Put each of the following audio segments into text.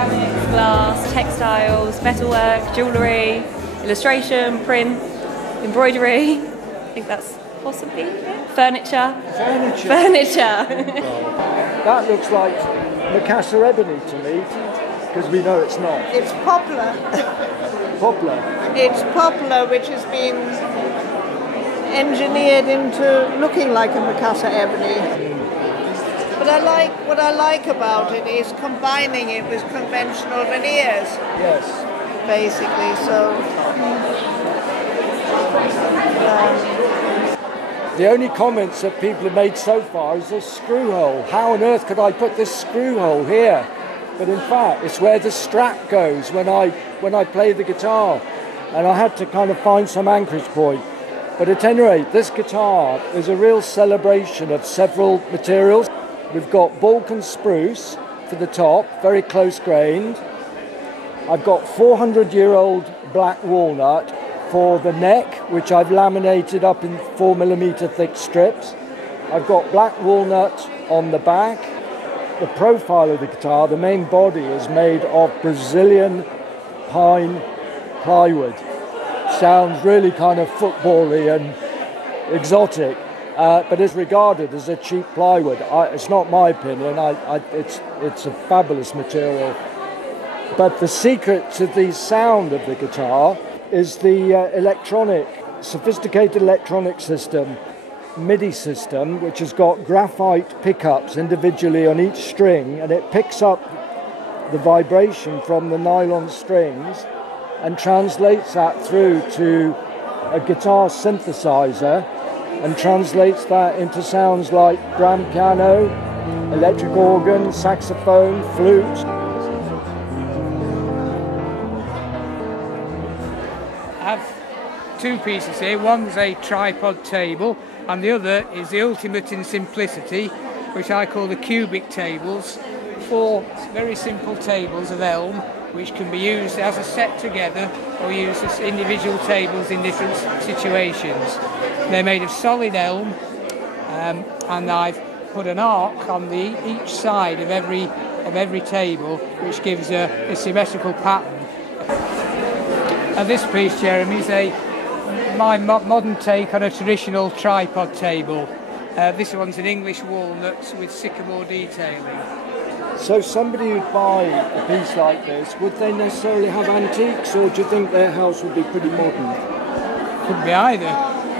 ceramics, glass, textiles, metalwork, jewellery, illustration, print, embroidery. I think that's possibly it. Furniture. Furniture. That looks like Macassar ebony to me, because we know it's not. It's poplar. Poplar. It's poplar, which has been engineered into looking like a Macassar ebony. But what I like about it is combining it with conventional veneers. Yes. Basically, so. The only comments that people have made so far is this screw hole. How on earth could I put this screw hole here? But in fact, it's where the strap goes when I play the guitar. And I had to kind of find some anchorage point. But at any rate, this guitar is a real celebration of several materials. We've got Balkan spruce for the top, very close grained. I've got 400-year-old black walnut for the neck, which I've laminated up in 4mm thick strips. I've got black walnut on the back. The profile of the guitar, the main body, is made of Brazilian pine plywood. Sounds really kind of football-y and exotic. But is regarded as a cheap plywood. It's not my opinion. It's a fabulous material. But the secret to the sound of the guitar is the sophisticated electronic system, MIDI system, which has got graphite pickups individually on each string, and it picks up the vibration from the nylon strings and translates that through to a guitar synthesizer, and translates that into sounds like grand piano, electric organ, saxophone, flute. I have two pieces here. One's a tripod table and the other is the ultimate in simplicity, which I call the cubic tables. 4 very simple tables of elm which can be used as a set together or used as individual tables in different situations. They're made of solid elm, and I've put an arc on each side of every table, which gives a symmetrical pattern. And this piece, Jeremy, is my modern take on a traditional tripod table. This one's an English walnut with sycamore detailing. So somebody who'd buy a piece like this, would they necessarily have antiques, or do you think their house would be pretty modern? Could be either.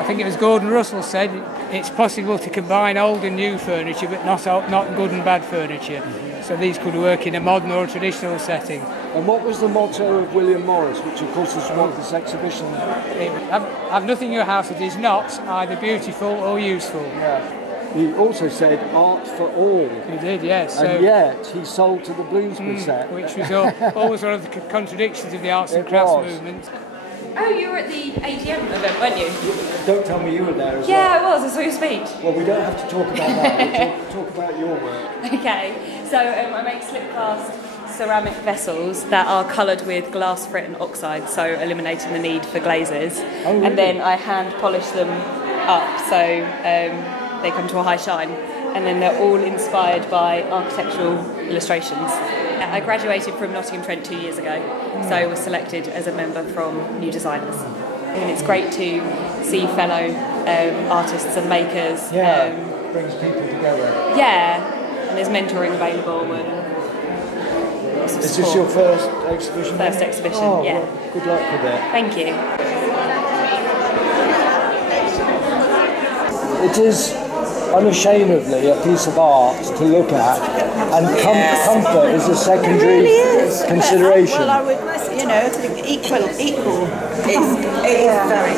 I think it was Gordon Russell said it's possible to combine old and new furniture, but not good and bad furniture. So these could work in a modern or a traditional setting. And what was the motto of William Morris, which of course is what this exhibition? Have nothing in your house that is not either beautiful or useful. Yeah. He also said art for all. He did, yes. And yet he sold to the Bloomsbury set. Which was always one of the contradictions of the arts and crafts movement. Oh, you were at the AGM event, weren't you? Don't tell me you were there as well. Yeah, I was. I saw your speech. Well, we don't have to talk about that. We'll talk about your work. Okay. So I make slip-cast ceramic vessels that are coloured with glass, frit and oxide, so eliminating the need for glazes. Oh, really? And then I hand polish them up, so they come to a high shine. And then they're all inspired by architectural illustrations. I graduated from Nottingham Trent 2 years ago, so I was selected as a member from New Designers. And it's great to see fellow artists and makers. Yeah, brings people together. Yeah, and there's mentoring available and lots of Is support. this your first exhibition? First exhibition, oh, yeah. Well, good luck with it. Thank you. It is unashamedly a piece of art to look at, and comfort is a secondary consideration. Well, I would, equal. It's very.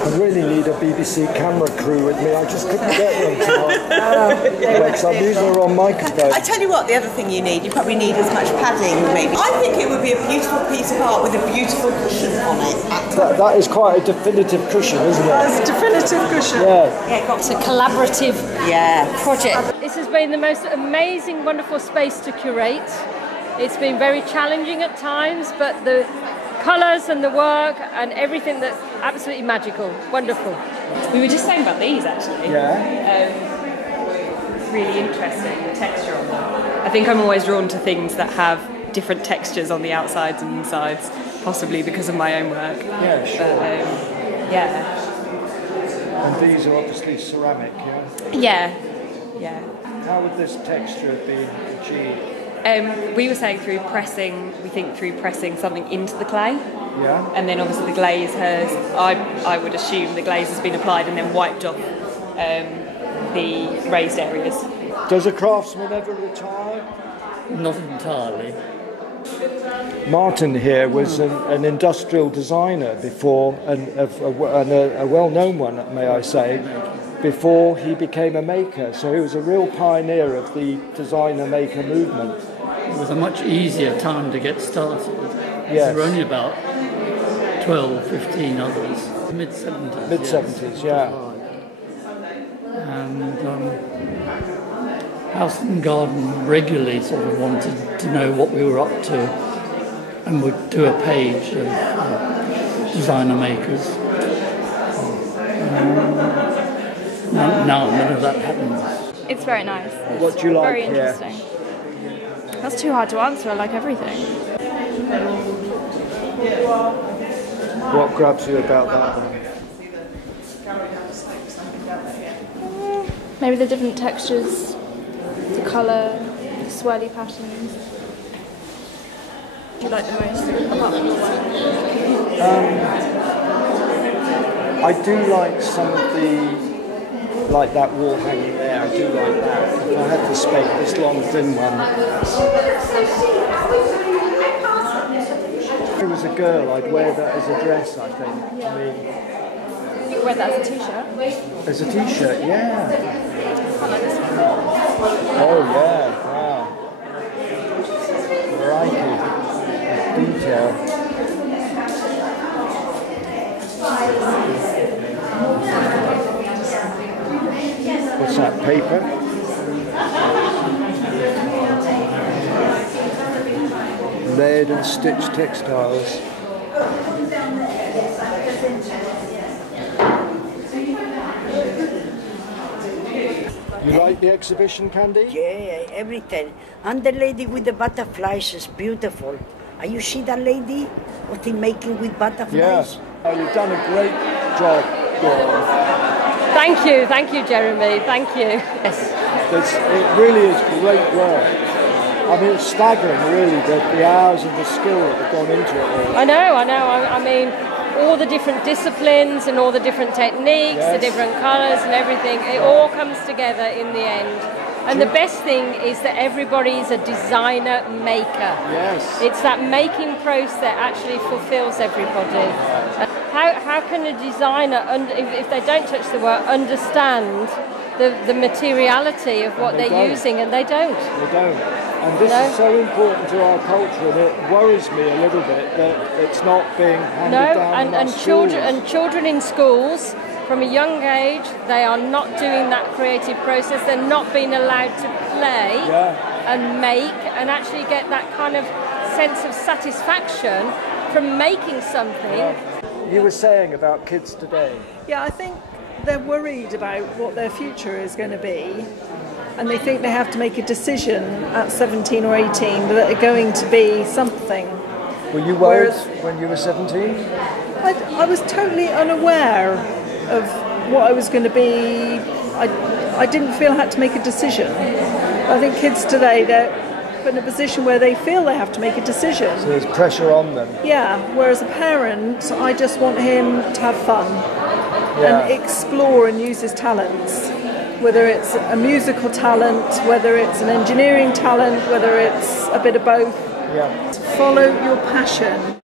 I really need a BBC camera crew with me. I just couldn't get one tonight. Because I'm using the wrong microphone. I tell you what, the other thing you need, you probably need as much padding, maybe. I think it would be a beautiful piece of art with a beautiful cushion on it. That is quite a definitive cushion, isn't it? It's a definitive cushion. Yeah. It's a collaborative project. This has been the most amazing, wonderful space to curate. It's been very challenging at times, but the colours and the work and everything, that's absolutely magical, wonderful. We were just saying about these actually. Yeah. really interesting, the texture on them. I think I'm always drawn to things that have different textures on the outsides and insides, possibly because of my own work. Yeah, sure. But, yeah. And these are obviously ceramic, yeah? Yeah, yeah. How would this texture have been achieved? We were saying through pressing, we think through pressing something into the clay. Yeah. And then obviously the glaze has, I would assume the glaze has been applied and then wiped off the raised areas. Does a craftsman ever retire? Not entirely. Martin here was an industrial designer before, and a well-known one, may I say, before he became a maker. So he was a real pioneer of the designer-maker movement. It was a much easier time to get started. Yes. There were only about 12, 15 others. Mid-70s. Mid-70s, yeah. And House and Garden regularly sort of wanted to know what we were up to, and would do a page of designer makers. Now none of that happens. It's very nice. What do you like very here? interesting. That's too hard to answer. I like everything. What grabs you about that one? Maybe the different textures, the colour, the swirly patterns. What do you like the most apart from your work? I do like some of the, like that wall hanging there, I do like that. If I had this space, this long thin one. If it was a girl, I'd wear that as a dress, I think. I mean, You could wear that as a t-shirt. as a t-shirt, yeah. I like this one. Oh yeah, wow. Variety, detail. What's that, paper? Layered and stitched textiles. You like the exhibition, Candy? Yeah, everything. And the lady with the butterflies is beautiful. Are you see that lady? What he making with butterflies? Yes. Oh, you've done a great job, Broun. Thank you, Jeremy. Thank you. Yes. It really is great work. I mean, it's staggering, really, the hours and the skill that have gone into it all. I know. I mean, all the different disciplines and all the different techniques, Yes. the different colours and everything, it all comes together in the end. And the best thing is that everybody's a designer maker. Yes. It's that making process that actually fulfills everybody. How can a designer, if they don't touch the work, understand the materiality of what they're using? And they don't. They don't. And this is so important to our culture, and it worries me a little bit that it's not being handed down in our schools. Children in schools, from a young age, they are not doing that creative process. They're not being allowed to play and make and actually get that kind of sense of satisfaction from making something. Yeah. You were saying about kids today. Yeah, I think they're worried about what their future is going to be, and they think they have to make a decision at 17 or 18 that they're going to be something. Were you worried when you were 17? I was totally unaware of what I was going to be. I didn't feel I had to make a decision. I think kids today, they're put in a position where they feel they have to make a decision. So there's pressure on them. Yeah, whereas a parent, I just want him to have fun and explore and use his talents. Whether it's a musical talent, whether it's an engineering talent, whether it's a bit of both. Yeah. Follow your passion.